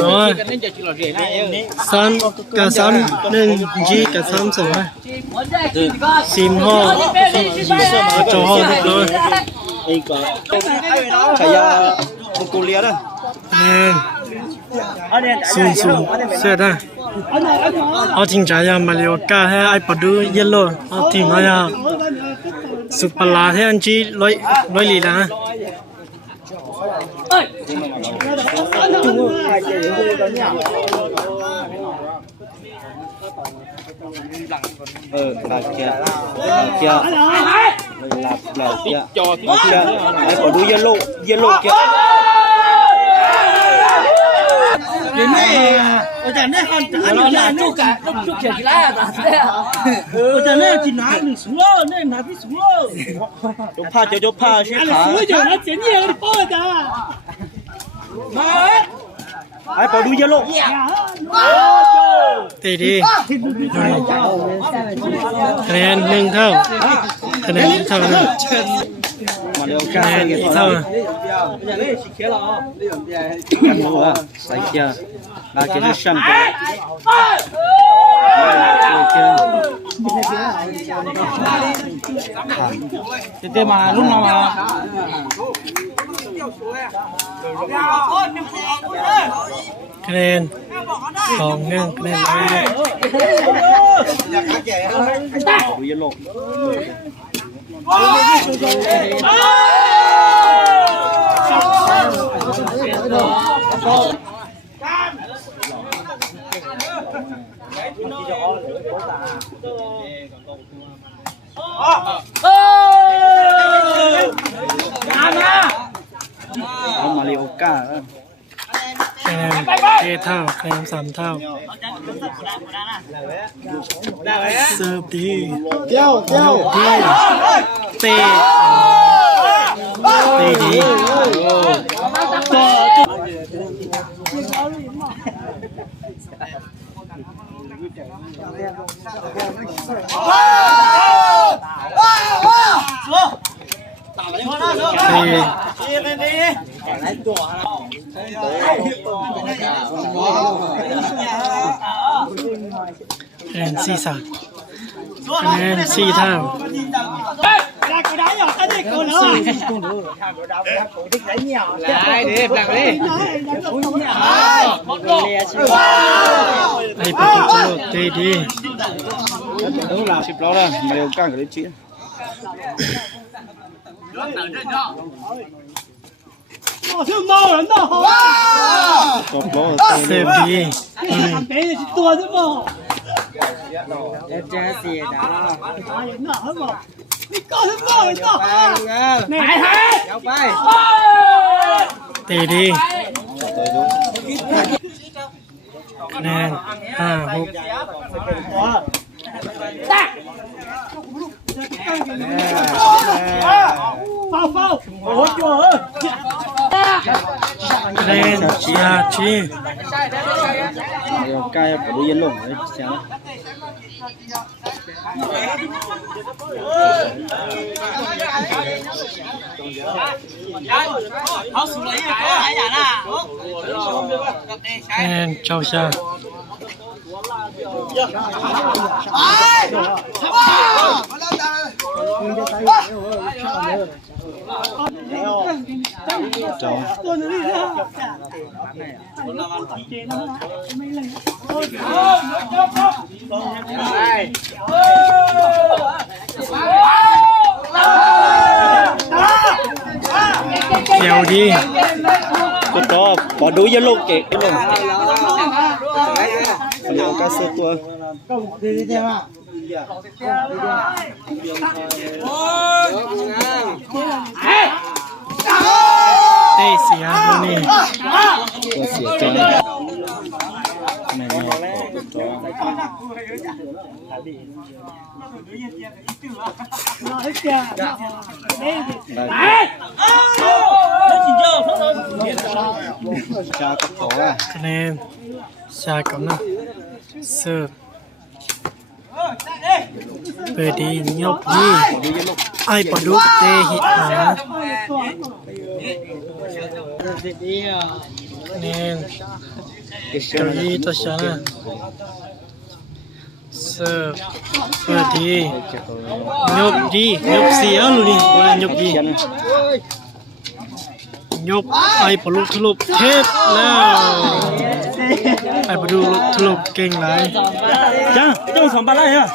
ซ้อนกับซ้อนหนึ่งจีกับซ้อนสองซิมห่อจอห่อทุกเลยขยะมองโกเลียนะศูนย์เสร็จแล้วเอาจริงใจยังมาเรียกก้าให้ไอ้ปดูเยลโล่เอาทิ้งไว้อะสุปลาให้อันจีร้อยลีนะลาเกียไอ้ปดูเยลโล่เกีย我在那行，俺就干，就捡起来咋的？我在那去拿你输了，那拿你输了。就怕去爬。输就拿捡你那个包的。妈！ไอ้ปดูเยลโล่ตีดีคะแนนหนึ่งเท่าคะแนนเท่านะคะแนนอีกเท่ากันหัวใส่เกียร์ลาเกียร์ชั้นไปเต้มาลุงน้องมาคะแนน2-1คะแนนดูเยลโล่มาริโอก้าคะแนนเท่าคะแนน3เท่าเสิร์ฟดีเจ้าดีเตะดีคะแนน4-3คะแนน4เท่าไอ้ประตูโจเตะดีđúng là xịp lâu đó mà đều căng cái chuyện cột lỗเซฟดีตัวใช่ป่ะนี่ก็ใช่ป่ะนี่ก็ไหนไปเตะดีคะแนน5-6เฝ้าโอ้โหจั่วคะแนนยาชีเดี๋ยวใกล้ไปดูเย็นลงเลยเสียงเขาสุดเลยอ่ะไอ้หยาน่ะคะแนนเจ้าชาตัวนี้นะเกี่ยวดีก็ต่อพอดูเย็นลงเก๋ลงเดี๋ยวก็เสียตัวเตะเสียตัวนี้ตัวเสียใจไม่ชากับตัวคะแนนชากับนะเสิร์ฟเปิดดียกดีไอ้ปลาดุกเตะหิตหา นี่เก้าอี้ตัวฉันเสิร์ฟเปิดดียกดียกเสียลูนี่วันยกดียกไอ้ปลุกทะลุเทพแล้วไอ้ปลุกทะลุเก่งเลยจ้าเจ้าสองปลาไหลอ่ะ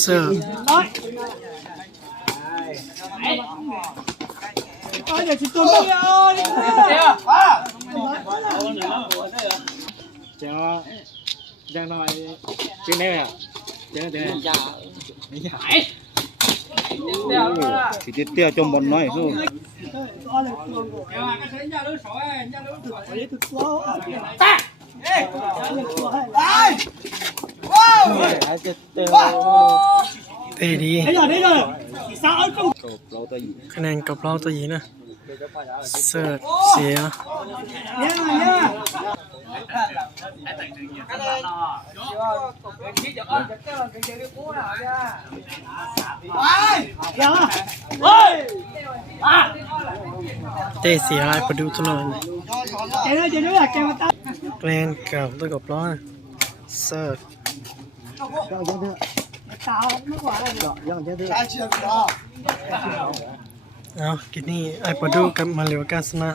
เสิร์ฟยังหน่อยชื่อแน่อ่ะเดี๋ยวเตี้ยจมบอลน้อยสู้เตะดีคะแนนกับเราตัวยีนะเสิร์ฟเสียเตะเสียไอ้ประดูตลอดคะแนนกับตัวกับเราเสิร์ฟเอากินนี่ไอ้ปลาดูกับมาเลวกาสนะ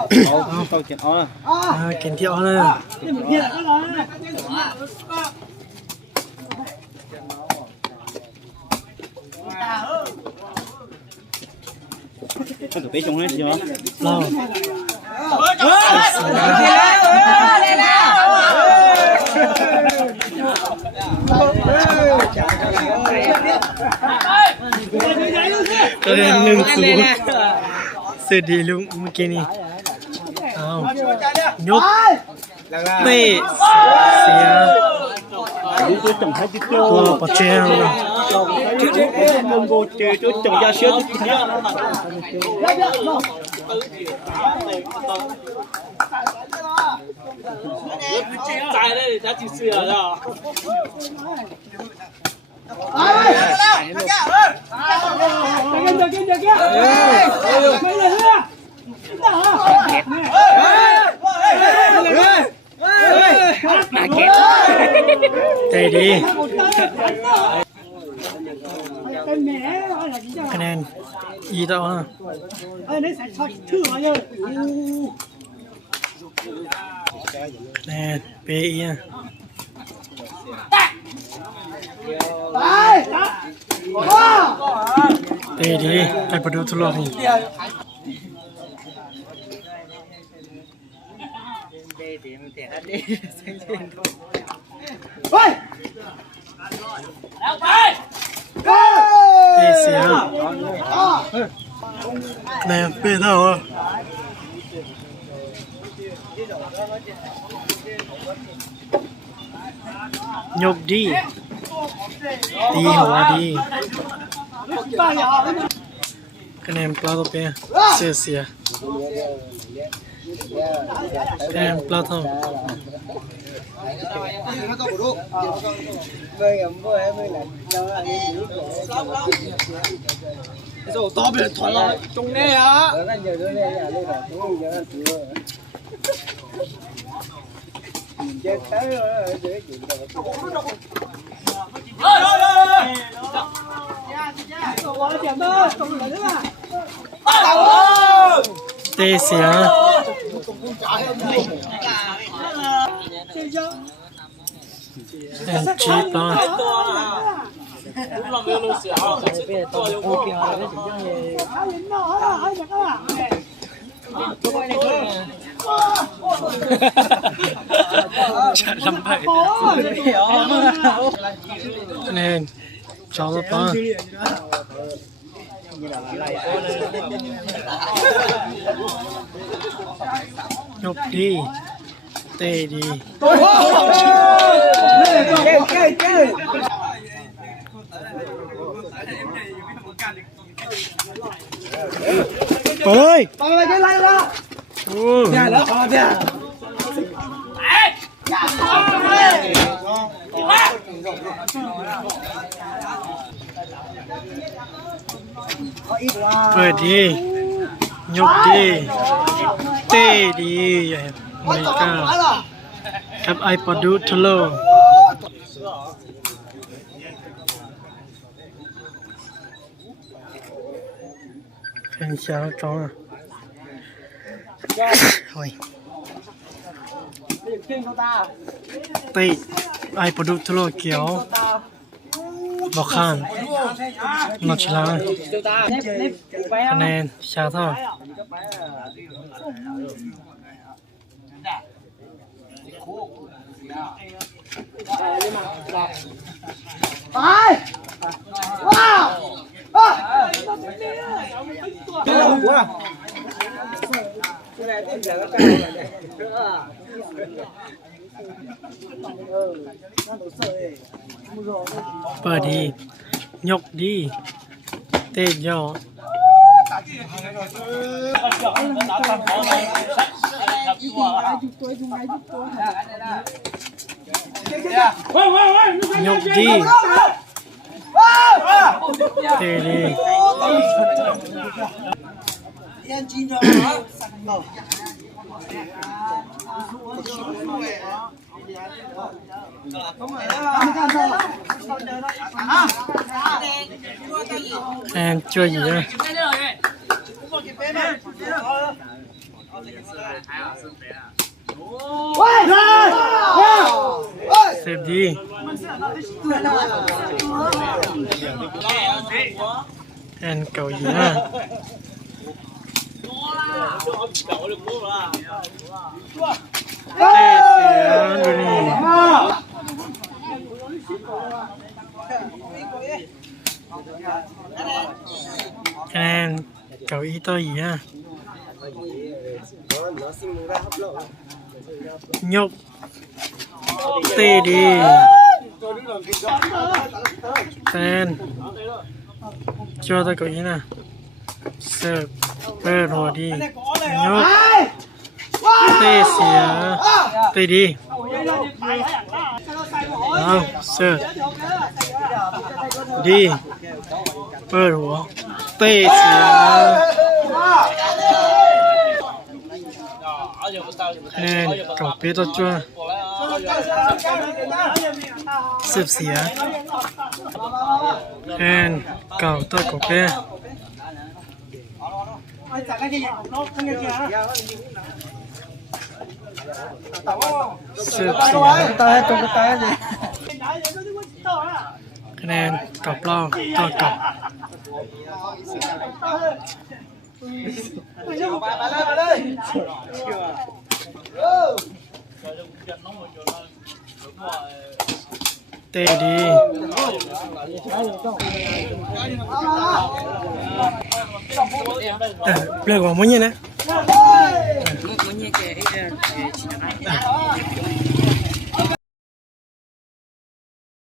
เอาเขียนเอากินที่อ้อเลยมันจะไปชงให้ใช่ไหมเราก็เรียน1-0เสียดีลุงเมื่อกี้นี่เอายกเตะเสียตัวปะเจ้าเตะดีคะแนนอีต่อนะคะแนนเปียเตะดีไอ้ประดูทุลอกนี่เตะเสียคะแนนเปียเท่าอ่ะยกดีตีหัวดีคะแนนปลาตัวเปียเสียคะแนนปลาทองต่อไปถอยเราจงแน่ฮะเตะเสียจีบอ่ะจะลำบากคะแนนจอมป้ายกดีเตะดีเฮ้ยไปกันไรล่ะโอ้ยแล้วเนี่ย เปิดดียกดีเตะดีอเมริกากับไอปอดูทโลเป็นเช้าจ้องโอ้ยเตะไอปอดูทโลเขียวบอกข้างนอชลาคะแนนชาเท่าไปว้าวเปิดดียกดีเตะย่อยกดีเตะดีแอนช่วยอยู่นะเซฟดีแอนเก่าอยู่นะเตะเสียดูนี่คะแนนเก่าอีต่ออีนะยกเตะดีคะแนนชัวร์ตะเก่าอีนะเสิร์ฟเปิดหัวดียกเตะเสียเตะดีเอาเสิร์ฟดีเปิดหัวเตะเสียคะแนนเก่าเปียตัวจ้วเสิร์ฟเสียคะแนนเก่าตัวเก่าเปียเสิร์ฟเสียคะแนนกลับเล่าต่อกลับเตะดีเปลือกว่ามึงเนี่ยนะ